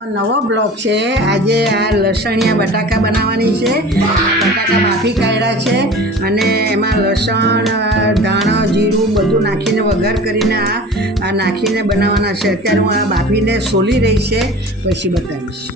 नवो ब्लॉग है। आज आ लसणिया बटाका बनावानी है। बटाका बाफी काढ़्या है अने एमां लसण धाणा जीरु बधुं नाखीने वघार करीने आ नाखीने बनाववाना छे। अत्यारे हुं आ बाफीने सोली रही छे, पछी बतावीश।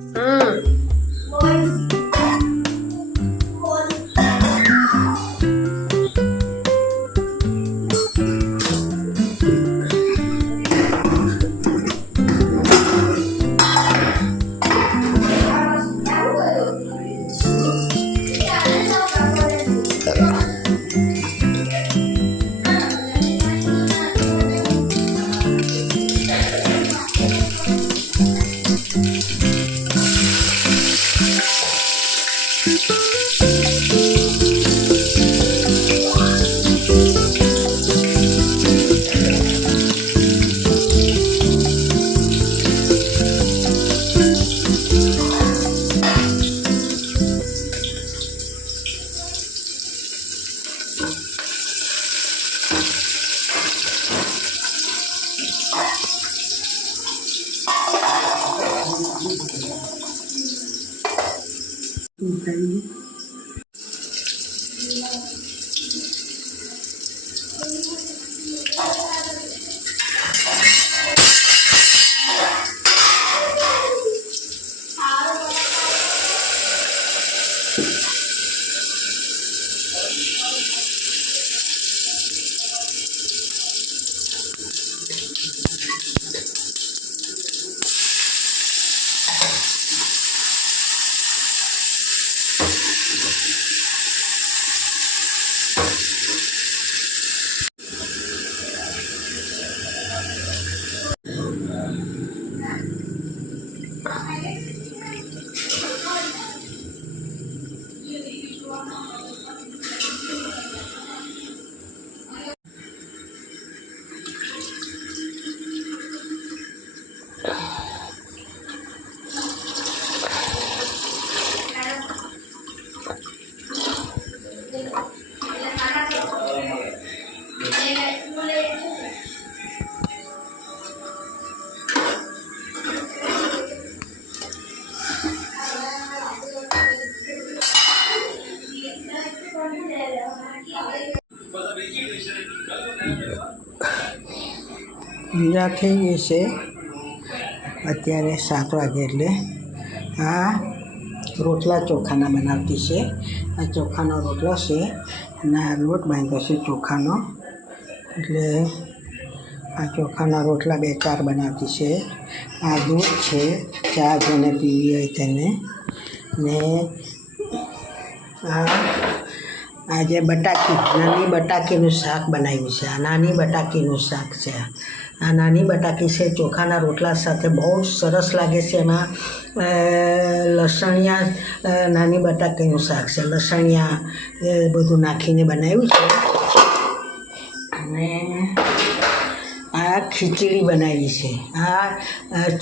ઊંઝા થઈ ગઈ છે। અત્યારે 7 વાગે એટલે આ રોટલા ચોખાના બનાવતી છે। આ ચોખાનો રોટલો છે અને આ લોટ બાંધ્યો છે ચોખાનો, એટલે આ ચોખાના રોટલા 2-4 બનાવતી છે। આ દૂધ છે, ચા જેને પીવી હોય તેને, ને આજે બટાકી નાની બટાકીનું શાક બનાવ્યું છે। આ નાની બટાકીનું શાક છે। આ નાની બટાકી છે ચોખાના રોટલા સાથે બહુ સરસ લાગે છે। એમાં લસણિયા નાની બટાકીનું શાક છે, લસણિયા બધું નાખીને બનાવ્યું છે। અને આ ખીચડી બનાવી છે। આ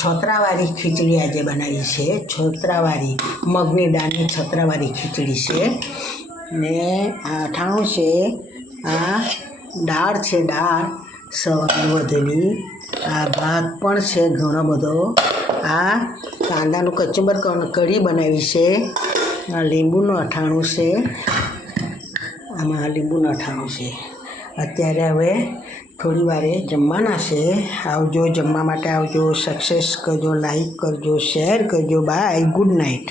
છોતરાવાળી ખીચડી આજે બનાવી છે। છોતરાવાળી મગની દાળની છોતરાવાળી ખીચડી છે। ને આ અઠાણું છે, આ દાળ છે, દાળ સવાર વધેલી, આ ભાત પણ છે ઘણો બધો, આ કાંદાનું કચુંબર કઢી બનાવી છે, આ લીંબુનું અઠાણું છે, આમાં લીંબુનું અઠાણું છે। અત્યારે હવે થોડી વારે જમવાના છે। આવજો, જમવા માટે આવજો। સક્સેસ કરજો, લાઈક કરજો, શેર કરજો। Bye, good night.